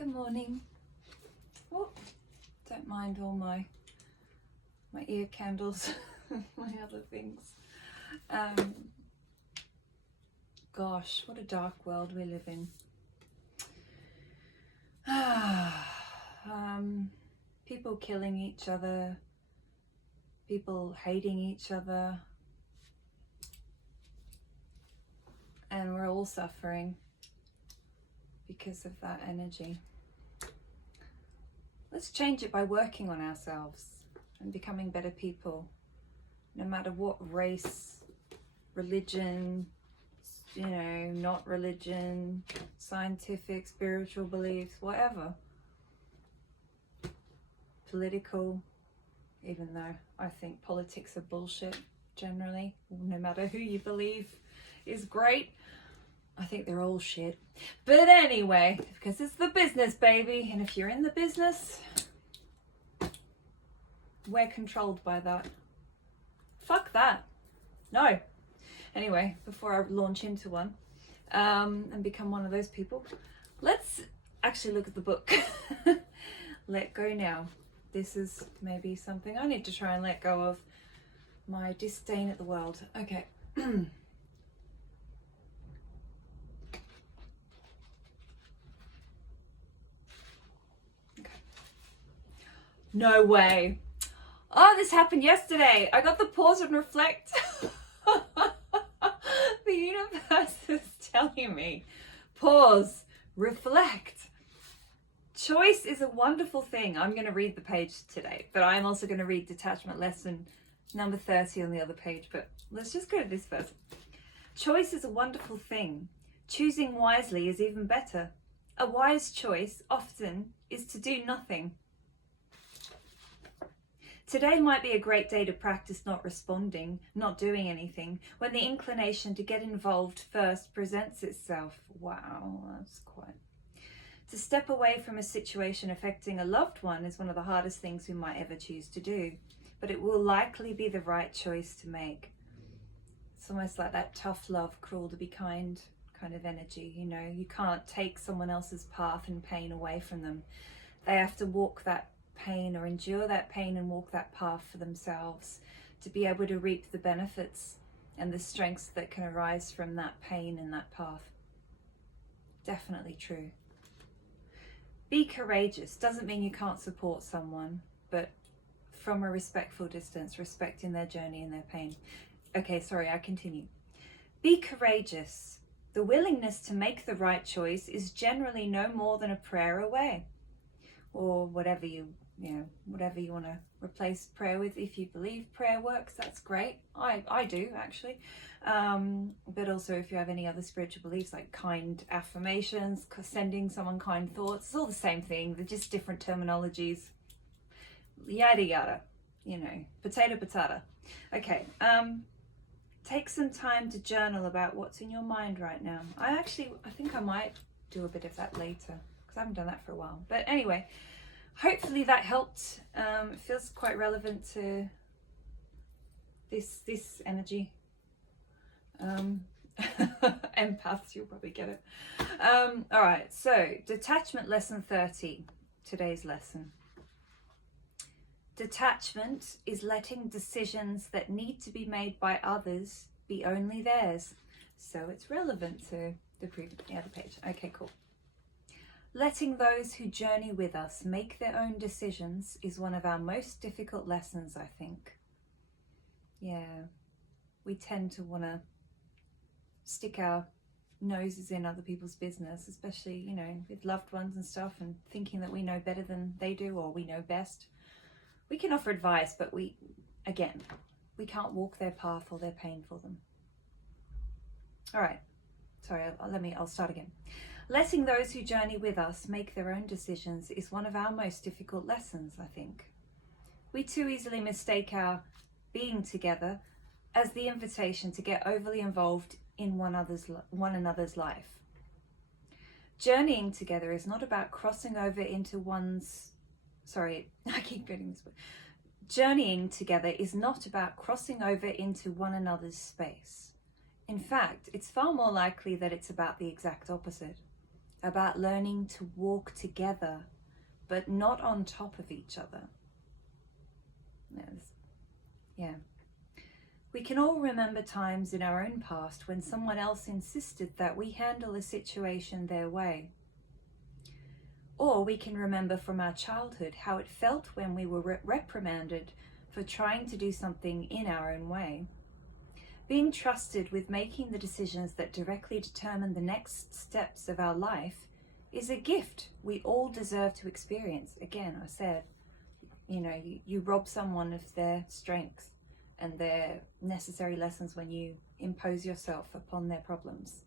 Good morning. Oh, don't mind all my ear candles, my other things. Gosh, what a dark world we live in. People killing each other, people hating each other, and we're all suffering because of that energy. Let's change it by working on ourselves and becoming better people, no matter what race, religion, not religion, scientific, spiritual beliefs, whatever. Political, even though I think politics are bullshit generally, no matter who you believe is great. I think they're all shit. But anyway, because it's the business, baby. And if you're in the business, we're controlled by that. Fuck that. No. Anyway, before I launch into one and become one of those people, let's actually look at the book. Let go now. This is maybe something I need to try and let go of. My disdain at the world. Okay. No way. Oh, this happened yesterday. I got the pause and reflect. The universe is telling me, pause, reflect. Choice is a wonderful thing. I'm going to read the page today, but I'm also going to read Detachment lesson number 30 on the other page. But let's just go to this first. Choice is a wonderful thing. Choosing wisely is even better. A wise choice often is to do nothing. Today might be a great day to practice not responding, not doing anything, when the inclination to get involved first presents itself. Wow, that's quite... To step away from a situation affecting a loved one is one of the hardest things we might ever choose to do, but it will likely be the right choice to make. It's almost like that tough love, cruel to be kind of energy, You can't take someone else's path and pain away from them. They have to walk that pain or endure that pain and walk that path for themselves to be able to reap the benefits and the strengths that can arise from that pain and that path. Definitely true. Be courageous doesn't mean you can't support someone, but from a respectful distance, respecting their journey and their pain. Okay, sorry, I continue. Be courageous. The willingness to make the right choice is generally no more than a prayer away, or whatever you want to replace prayer with. If you believe prayer works, that's great. I do actually. But also if you have any other spiritual beliefs like kind affirmations, sending someone kind thoughts, it's all the same thing. They're just different terminologies. Yada yada, potato potato. Okay, take some time to journal about what's in your mind right now. I think I might do a bit of that later because I haven't done that for a while. But anyway, hopefully that helped. It feels quite relevant to this energy. Empaths, you'll probably get it. All right, so Detachment lesson 30, today's lesson. Detachment is letting decisions that need to be made by others be only theirs. So it's relevant to the other page. Okay, cool. Letting those who journey with us make their own decisions is one of our most difficult lessons, I think. Yeah, we tend to want to stick our noses in other people's business, especially, with loved ones and stuff, and thinking that we know better than they do or we know best. We can offer advice, but we can't walk their path or their pain for them. All right, sorry, I'll start again. Letting those who journey with us make their own decisions is one of our most difficult lessons, I think. We too easily mistake our being together as the invitation to get overly involved in one another's life. Journeying together is not about crossing over into Journeying together is not about crossing over into one another's space. In fact, it's far more likely that it's about the exact opposite. about learning to walk together, but not on top of each other. Yeah. We can all remember times in our own past when someone else insisted that we handle a situation their way. Or we can remember from our childhood how it felt when we were reprimanded for trying to do something in our own way. Being trusted with making the decisions that directly determine the next steps of our life is a gift we all deserve to experience. Again, I said, you rob someone of their strengths and their necessary lessons when you impose yourself upon their problems.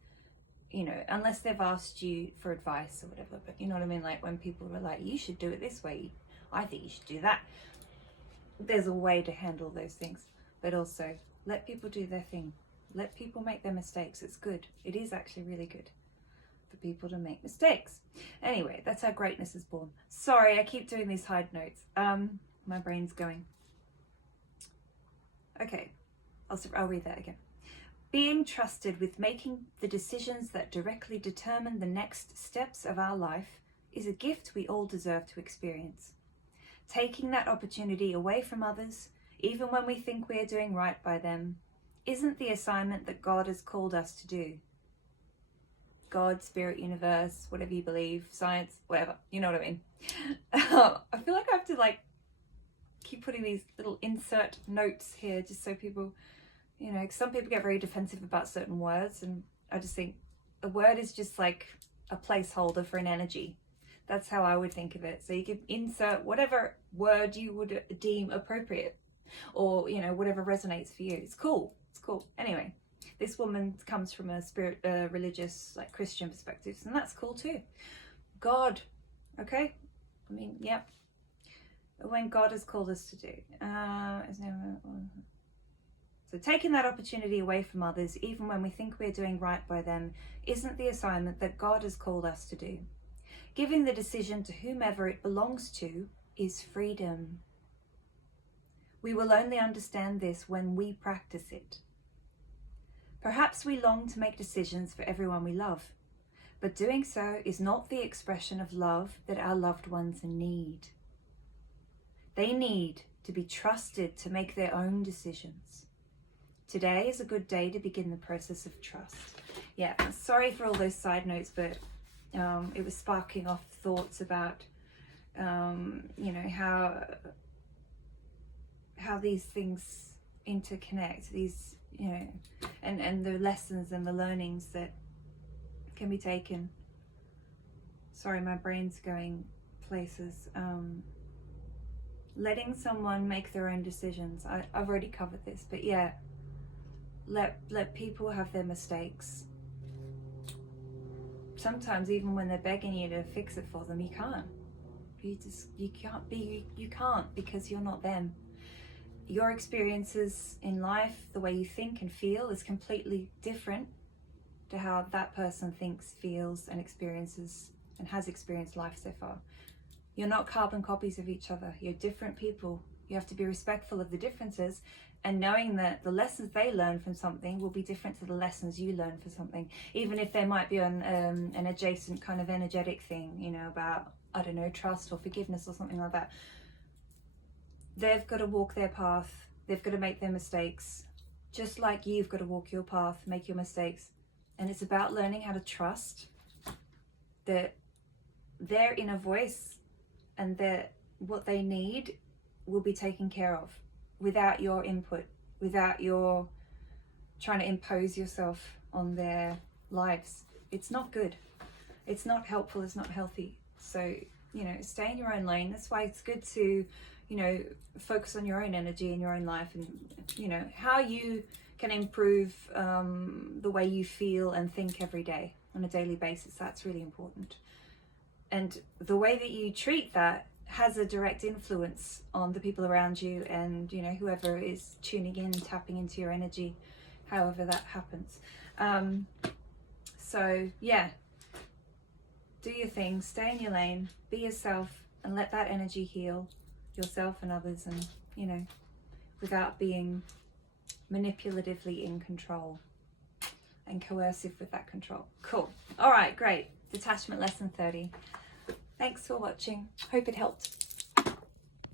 Unless they've asked you for advice or whatever, but you know what I mean? Like when people are like, you should do it this way, I think you should do that. There's a way to handle those things, but also let people do their thing. Let people make their mistakes. It's good. It is actually really good for people to make mistakes. Anyway, that's how greatness is born. Sorry, I keep doing these hide notes. My brain's going. Okay, I'll read that again. Being trusted with making the decisions that directly determine the next steps of our life is a gift we all deserve to experience. Taking that opportunity away from others, even when we think we're doing right by them, isn't the assignment that God has called us to do. God, spirit, universe, whatever you believe, science, whatever, you know what I mean. I feel like I have to keep putting these little insert notes here just so people, cause some people get very defensive about certain words, and I just think a word is just like a placeholder for an energy. That's how I would think of it. So you can insert whatever word you would deem appropriate, or whatever resonates for you. It's cool. Anyway, this woman comes from a religious, Christian perspective, and that's cool too. God, okay? I mean, yep. When God has called us to do. So taking that opportunity away from others, even when we think we're doing right by them, isn't the assignment that God has called us to do. Giving the decision to whomever it belongs to is freedom. We will only understand this when we practice it. Perhaps we long to make decisions for everyone we love, but doing so is not the expression of love that our loved ones need. They need to be trusted to make their own decisions. Today is a good day to begin the process of trust. Yeah, sorry for all those side notes, but it was sparking off thoughts about, how these things interconnect, these, and the lessons and the learnings that can be taken. Sorry, my brain's going places. Letting someone make their own decisions. I've already covered this, but yeah, let people have their mistakes. Sometimes even when they're begging you to fix it for them, you can't. You can't because you're not them. Your experiences in life, the way you think and feel, is completely different to how that person thinks, feels, and experiences and has experienced life so far. You're not carbon copies of each other. You're different people. You have to be respectful of the differences, and knowing that the lessons they learn from something will be different to the lessons you learn for something, even if they might be on an adjacent kind of energetic thing, about, I don't know, trust or forgiveness or something like that. They've got to walk their path. They've got to make their mistakes, just like you've got to walk your path, make your mistakes. And it's about learning how to trust that their inner voice and what they need will be taken care of without your input, without your trying to impose yourself on their lives. It's not good. It's not helpful. It's not healthy. So, stay in your own lane. That's why it's good to, focus on your own energy in your own life, and, how you can improve the way you feel and think every day on a daily basis. That's really important. And the way that you treat that has a direct influence on the people around you and, whoever is tuning in and tapping into your energy, however that happens. So, yeah, do your thing, stay in your lane, be yourself, and let that energy heal yourself and others, and, without being manipulatively in control and coercive with that control. Cool. All right, great. Detachment Lesson 30. Thanks for watching. Hope it helped.